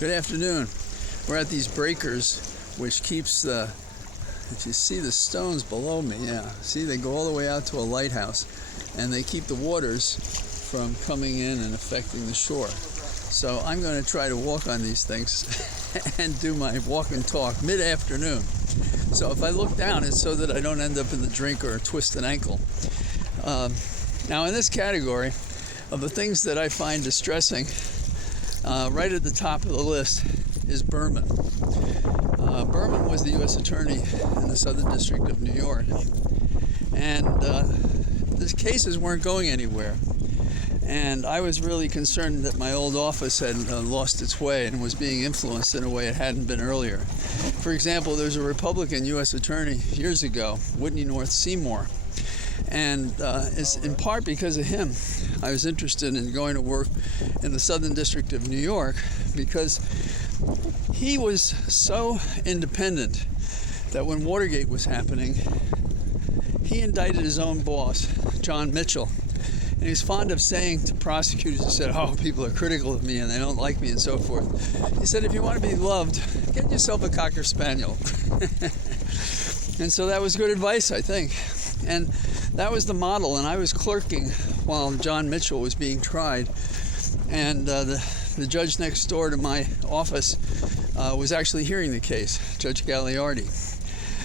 Good afternoon. We're at these breakers, which keeps the, if you see the stones below me, yeah, see they go all the way out to a lighthouse, and they keep the waters from coming in and affecting the shore. So I'm going to try to walk on these things and do my walk and talk mid-afternoon. So if I look down, it's so that I don't end up in the drink or twist an ankle. Now in this category of the things that I find distressing, right at the top of the list is Berman. Berman was the U.S. Attorney in the Southern District of New York, and these cases weren't going anywhere. And I was really concerned that my old office had lost its way and was being influenced in a way it hadn't been earlier. For example, there's a Republican U.S. Attorney years ago, Whitney North Seymour, and it's in part because of him I was interested in going to work in the Southern District of New York, because he was so independent that when Watergate was happening, he indicted his own boss, John Mitchell. And he's fond of saying to prosecutors who said, oh, people are critical of me and they don't like me and so forth. He said, if you want to be loved, get yourself a Cocker Spaniel. And so that was good advice, I think. And that was the model. And I was clerking while John Mitchell was being tried. And the judge next door to my office was actually hearing the case, Judge Gagliardi.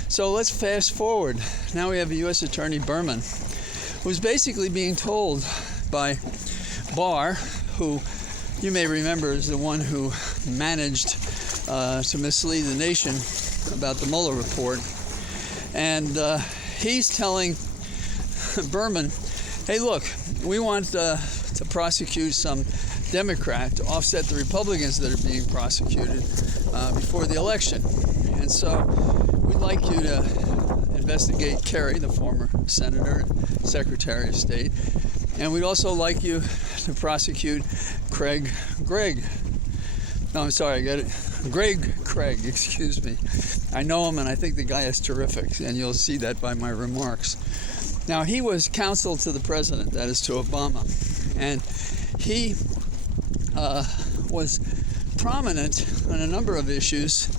So let's fast forward. Now we have a U.S. Attorney, Berman, who's basically being told by Barr, who you may remember is the one who managed to mislead the nation about the Mueller report. And he's telling Berman, hey, look, we want to prosecute some Democrat to offset the Republicans that are being prosecuted before the election. And so we'd like you to investigate Kerry, the former senator and secretary of state. And we'd also like you to prosecute Greg Craig, excuse me. I know him, and I think the guy is terrific, and you'll see that by my remarks. Now, he was counsel to the president, that is to Obama, and he was prominent on a number of issues,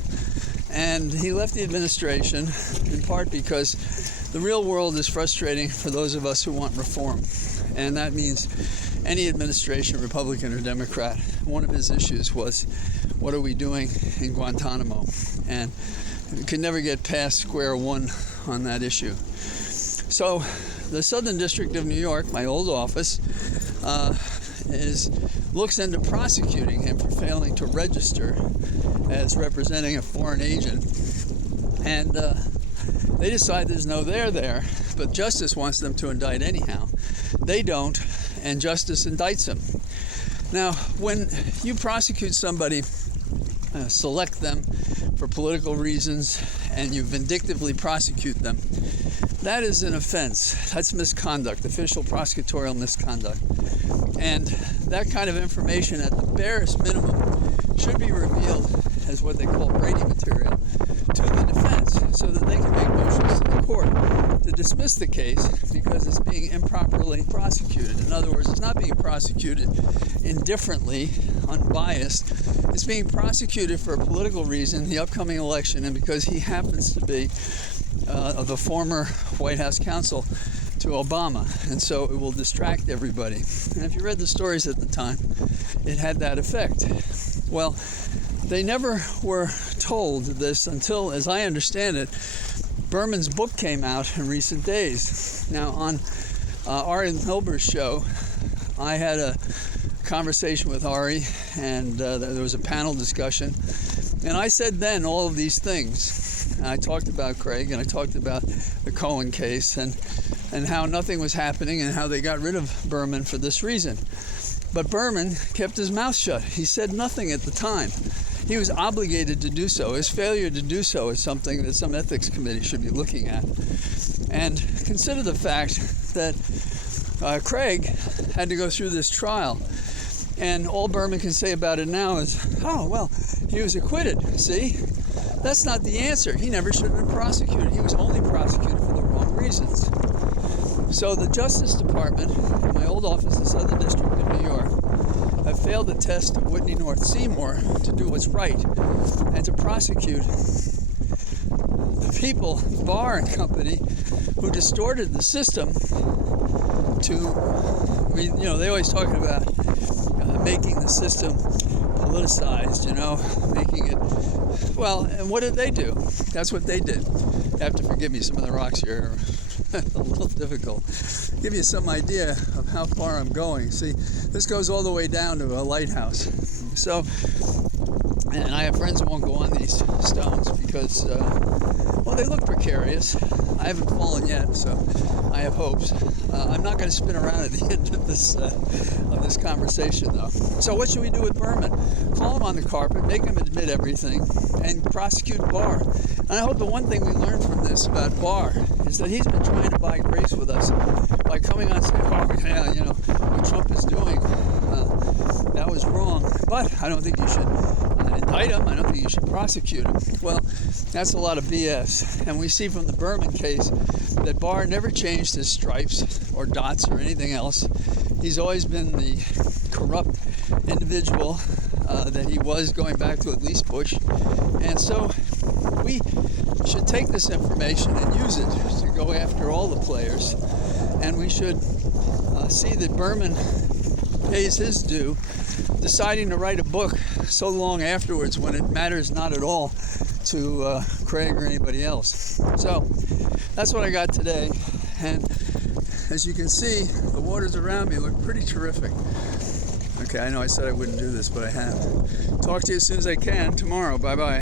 and he left the administration in part because the real world is frustrating for those of us who want reform, and that means any administration, Republican or Democrat. One of his issues was, what are we doing in Guantanamo? And we could never get past square one on that issue. So the Southern District of New York, my old office, looks into prosecuting him for failing to register as representing a foreign agent. And they decide there's no there, but Justice wants them to indict anyhow. They don't, and Justice indicts him. Now, when you prosecute somebody, select them for political reasons, and you vindictively prosecute them, that is an offense. That's misconduct, official prosecutorial misconduct. And that kind of information, at the barest minimum, should be revealed as what they call Brady material to the defense, so that they can make motions to the court to dismiss the case because it's being improperly prosecuted. In other words, it's not being prosecuted indifferently, unbiased. It's being prosecuted for a political reason, the upcoming election, and because he happens to be the former White House counsel to Obama, and so it will distract everybody. And if you read the stories at the time, it had that effect. Well, they never were told this until, as I understand it, Berman's book came out in recent days. Now, on Ari Melber's show, I had a conversation with Ari, and there was a panel discussion, and I said then all of these things. I talked about Craig, and I talked about the Cohen case, and how nothing was happening, and how they got rid of Berman for this reason. But Berman kept his mouth shut. He said nothing at the time. He was obligated to do so. His failure to do so is something that some ethics committee should be looking at. And consider the fact that Craig had to go through this trial. And all Berman can say about it now is, oh, well, he was acquitted. See? That's not the answer. He never should have been prosecuted. He was only prosecuted for the wrong reasons. So the Justice Department, my old office in the Southern District of New York, have failed the test of Whitney North Seymour to do what's right and to prosecute the people, Barr and company, who distorted the system to, they always talking about making the system politicized, making it, well, and what did they do? That's what they did. You have to forgive me, some of the rocks here are a little difficult. Give you some idea of how far I'm going. See, this goes all the way down to a lighthouse. So, and I have friends who won't go on these stones because, they look precarious. I haven't fallen yet, so I have hopes. I'm not going to spin around at the end of this conversation, though. So what should we do with Berman? Call him on the carpet, make him admit everything, and prosecute Barr. And I hope the one thing we learned from this about Barr is that he's been trying to buy grace with us by coming on and saying, what Trump is doing, that was wrong. But I don't think you should indict him. I don't think you should prosecute him. Well, that's a lot of BS. And we see from the Berman case that Barr never changed his stripes or dots or anything else. He's always been the corrupt individual that he was going back to at least Bush. And so we should take this information and use it to go after all the players. And we should see that Berman pays his due, deciding to write a book so long afterwards when it matters not at all to Craig or anybody else. So that's what I got today. And as you can see, the waters around me look pretty terrific. Okay, I know I said I wouldn't do this, but I have. Talk to you as soon as I can tomorrow. Bye-bye.